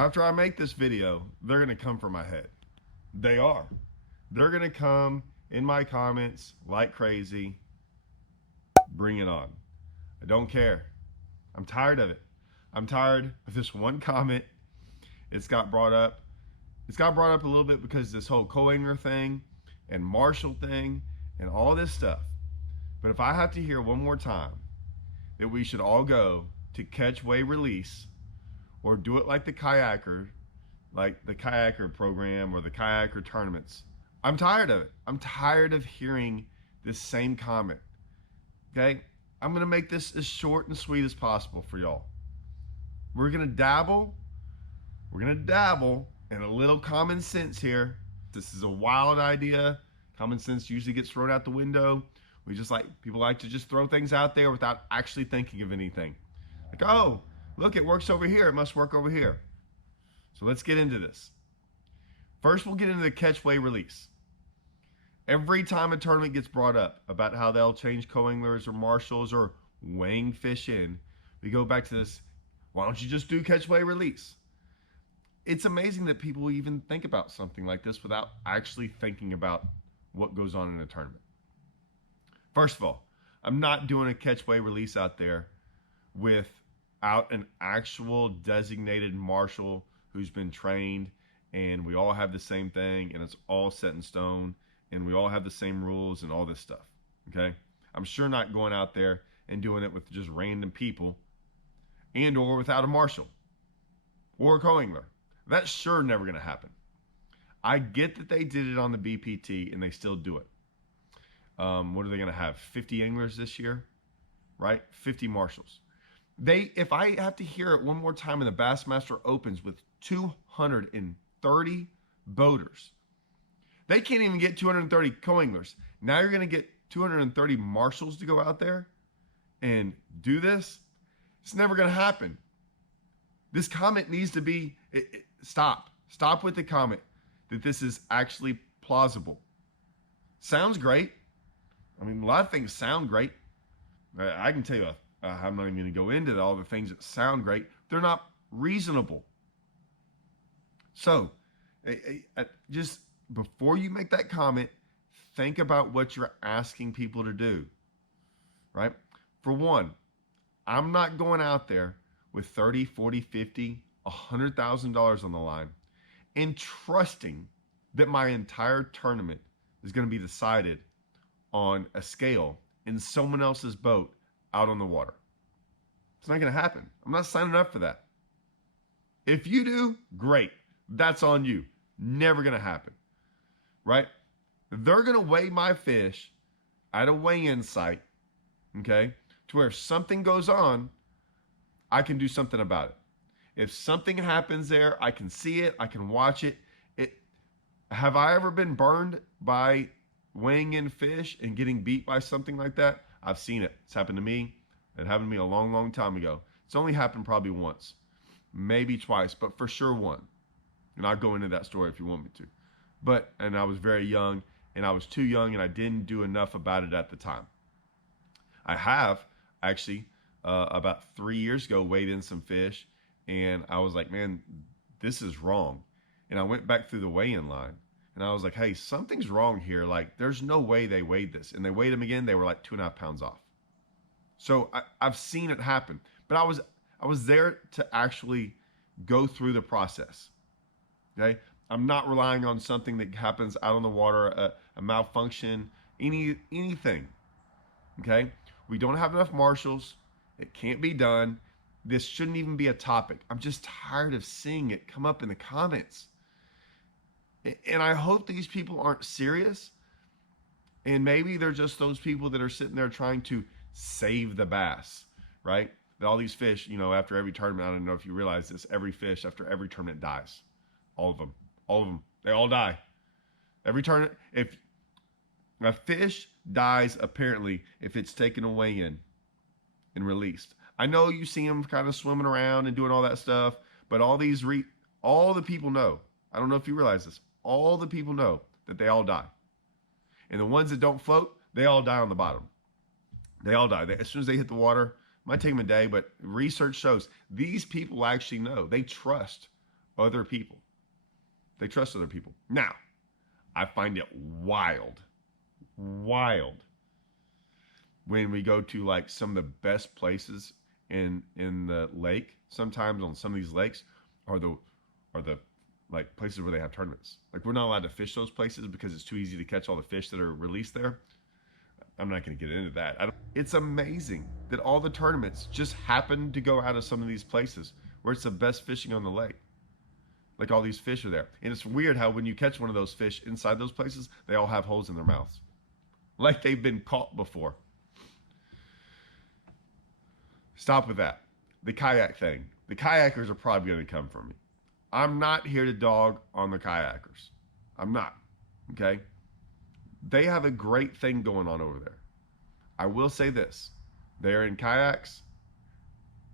After I make this video, they're going to come for my head. They are. They're going to come in my comments like crazy. Bring it on. I don't care. I'm tired of it. I'm tired of this one comment. It's got brought up. It's got brought up a little bit because this whole co-angler thing and Marshall thing and all this stuff. But if I have to hear one more time that we should all go to catch, weigh, release, or do it like the kayaker program or the kayaker tournaments, I'm tired of it. I'm tired of hearing this same comment. Okay? I'm going to make this as short and sweet as possible for y'all. We're going to dabble in a little common sense here. This is a wild idea. Common sense usually gets thrown out the window. People like to just throw things out there without actually thinking of anything. Like, oh, look, it works over here. It must work over here. So let's get into this. First, we'll get into the catch, weigh, release. Every time a tournament gets brought up about how they'll change co-anglers or marshals or weighing fish in, we go back to this, why don't you just do catch, weigh, release? It's amazing that people even think about something like this without actually thinking about what goes on in a tournament. First of all, I'm not doing a catch, weigh, release out there without an actual designated marshal who's been trained, and we all have the same thing, and it's all set in stone, and we all have the same rules and all this stuff, okay? I'm sure not going out there and doing it with just random people and or without a marshal or a co-angler. That's sure never going to happen. I get that they did it on the BPT and they still do it. What are they going to have? 50 anglers this year, right? 50 marshals. If I have to hear it one more time in the Bassmaster Opens with 230 boaters, they can't even get 230 co-anglers. Now you're going to get 230 marshals to go out there and do this? It's never going to happen. This comment needs to be, stop. Stop with the comment that this is actually plausible. Sounds great. I mean, a lot of things sound great. I can tell you, I'm not even going to go into all the things that sound great. They're not reasonable. So, just before you make that comment, think about what you're asking people to do, right? For one, I'm not going out there with 30, 40, 50, $100,000 on the line and trusting that my entire tournament is going to be decided on a scale in someone else's boat out on the water. It's not going to happen. I'm not signing up for that. If you do, great. That's on you. Never going to happen, right? They're going to weigh my fish at a weigh-in site, okay, to where if something goes on, I can do something about it. If something happens there, I can see it, I can watch it. Have I ever been burned by weighing in fish and getting beat by something like that? I've seen it. It's happened to me. It happened to me a long, long time ago. It's only happened probably once, maybe twice, but for sure one. And I'll go into that story if you want me to. And I was very young, and I was too young, and I didn't do enough about it at the time. I have actually, about 3 years ago, weighed in some fish, and I was like, man, this is wrong. And I went back through the weigh-in line, and I was like, hey, something's wrong here. Like, there's no way they weighed this. And they weighed them again. They were like 2.5 pounds off. So I've seen it happen. But I was there to actually go through the process. Okay? I'm not relying on something that happens out on the water, a malfunction, anything. Okay? We don't have enough marshals. It can't be done. This shouldn't even be a topic. I'm just tired of seeing it come up in the comments. And I hope these people aren't serious. And maybe they're just those people that are sitting there trying to save the bass, right? That all these fish, after every tournament, I don't know if you realize this, every fish after every tournament dies. All of them. They all die. Every tournament, if a fish dies, apparently, if it's taken away in and released. I know you see them kind of swimming around and doing all that stuff, but all the people know. I don't know if you realize this. All the people know that they all die. And the ones that don't float, they all die on the bottom. They all die. As soon as they hit the water, it might take them a day, but research shows these people actually know. They trust other people. They trust other people. Now, I find it wild when we go to like some of the best places in the lake. Sometimes on some of these lakes are the like places where they have tournaments. Like we're not allowed to fish those places because it's too easy to catch all the fish that are released there. I'm not going to get into that. It's amazing that all the tournaments just happen to go out of some of these places where it's the best fishing on the lake. Like all these fish are there. And it's weird how when you catch one of those fish inside those places, they all have holes in their mouths. Like they've been caught before. Stop with that. The kayak thing. The kayakers are probably going to come for me. I'm not here to dog on the kayakers. I'm not. Okay? They have a great thing going on over there. I will say this. They're in kayaks.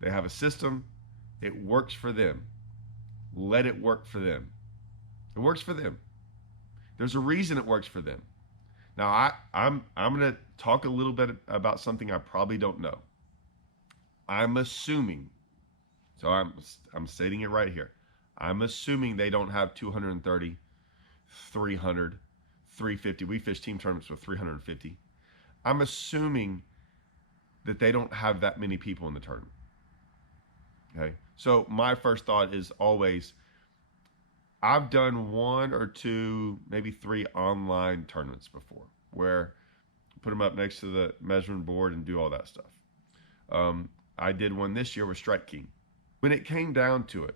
They have a system. It works for them. Let it work for them. It works for them. There's a reason it works for them. Now, I'm going to talk a little bit about something I probably don't know. I'm assuming, so I'm stating it right here. I'm assuming they don't have 230, 300, 350. We fish team tournaments with 350. I'm assuming that they don't have that many people in the tournament. Okay. So my first thought is always, I've done 1 or 2, maybe 3 online tournaments before where I put them up next to the measuring board and do all that stuff. I did one this year with Strike King. When it came down to it,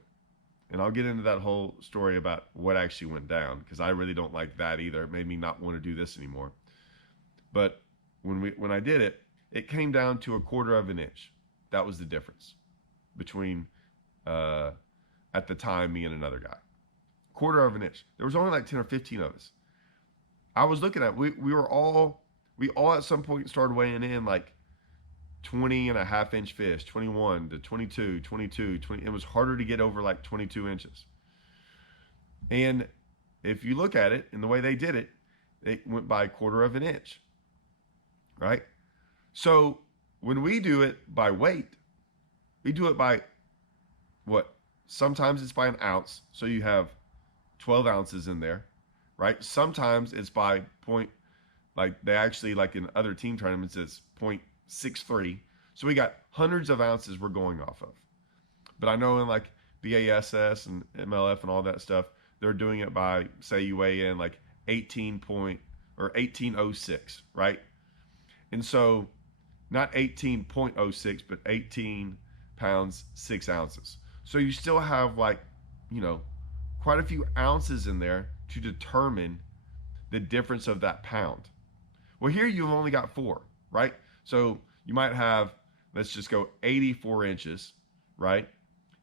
and I'll get into that whole story about what actually went down because I really don't like that either. It made me not want to do this anymore. But when I did it, it came down to 1/4 of an inch. That was the difference between at the time me and another guy. 1/4 of an inch. There was only like 10 or 15 of us. I was looking at we all at some point started weighing in like 20.5-inch fish, 21 to 22, 22, 20. It was harder to get over like 22 inches. And if you look at it and the way they did it, it went by 1/4 of an inch, right? So when we do it by weight, we do it by what? Sometimes it's by an ounce. So you have 12 ounces in there, right? Sometimes it's by point, like they actually, like in other team tournaments, it's 0.63. So we got hundreds of ounces we're going off of. But I know in like BASS and MLF and all that stuff, they're doing it by, say you weigh in like 18.06, right? And so not 18.06, but 18 pounds, 6 ounces. So you still have like, quite a few ounces in there to determine the difference of that pound. Well, here you've only got 4, right? So you might have, let's just go 84 inches, right?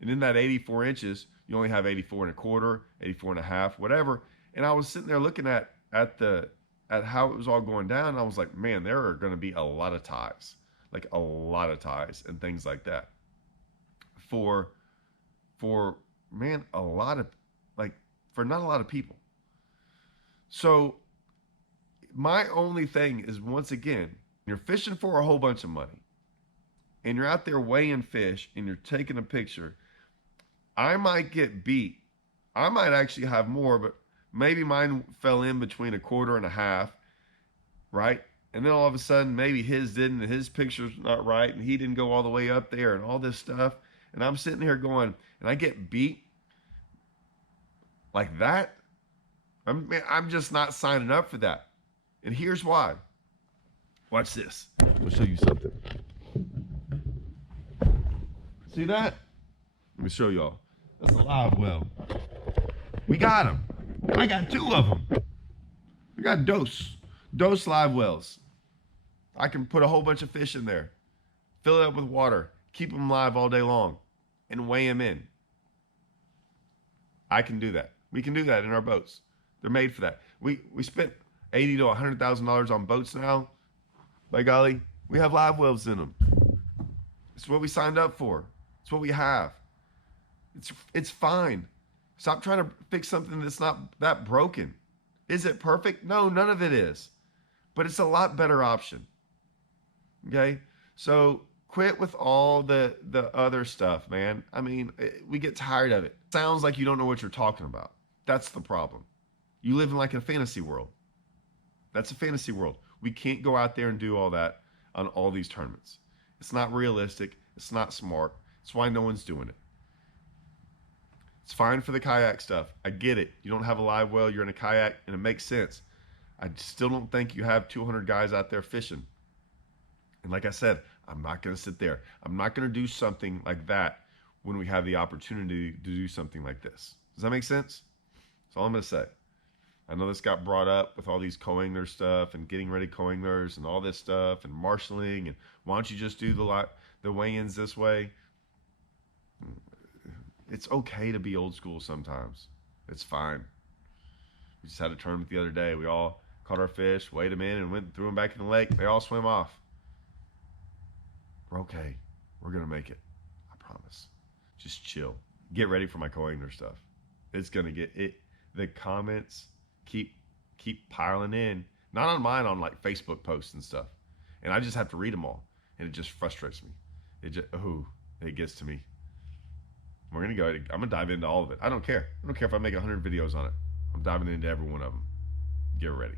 And in that 84 inches, you only have 84.25, 84.5, whatever. And I was sitting there looking at how it was all going down. And I was like, man, there are going to be a lot of ties, like a lot of ties and things like that for man, a lot of, like, for not a lot of people. So my only thing is, once again, you're fishing for a whole bunch of money and you're out there weighing fish and you're taking a picture. I might get beat. I might actually have more, but maybe mine fell in between 1/4 and 1/2, right? And then all of a sudden, maybe his didn't, and his picture's not right, and he didn't go all the way up there and all this stuff. And I'm sitting here going, and I get beat like that. I'm just not signing up for that. And here's why. Watch this. I'll show you something. See that? Let me show y'all. That's a live well. We got them. I got 2 of them. We got dose live wells. I can put a whole bunch of fish in there, fill it up with water, keep them live all day long, and weigh them in. I can do that. We can do that in our boats. They're made for that. We spent $80,000 to $100,000 on boats now. By golly, we have live wells in them. It's what we signed up for. It's what we have. It's fine. Stop trying to fix something that's not that broken. Is it perfect? No, none of it is. But it's a lot better option. Okay? So Quit with all the other stuff, man. I mean, we get tired of it. Sounds like you don't know what you're talking about. That's the problem. You live in like a fantasy world. That's a fantasy world. We can't go out there and do all that on all these tournaments. It's not realistic. It's not smart. That's why no one's doing it. It's fine for the kayak stuff. I get it. You don't have a live well, you're in a kayak, and it makes sense. I still don't think you have 200 guys out there fishing. And like I said, I'm not going to sit there. I'm not going to do something like that when we have the opportunity to do something like this. Does that make sense? That's all I'm going to say. I know this got brought up with all these co-angler stuff and getting ready co-anglers and all this stuff and marshaling and why don't you just do the weigh-ins this way? It's okay to be old school sometimes. It's fine. We just had a tournament the other day. We all caught our fish, weighed them in, and went and threw them back in the lake. They all swam off. We're okay. We're going to make it. I promise. Just chill. Get ready for my co-angler stuff. It's going to get it. The comments keep piling in. Not on mine, on like Facebook posts and stuff. And I just have to read them all. And it just frustrates me. It gets to me. We're going to go. I'm going to dive into all of it. I don't care. I don't care if I make 100 videos on it. I'm diving into every one of them. Get ready.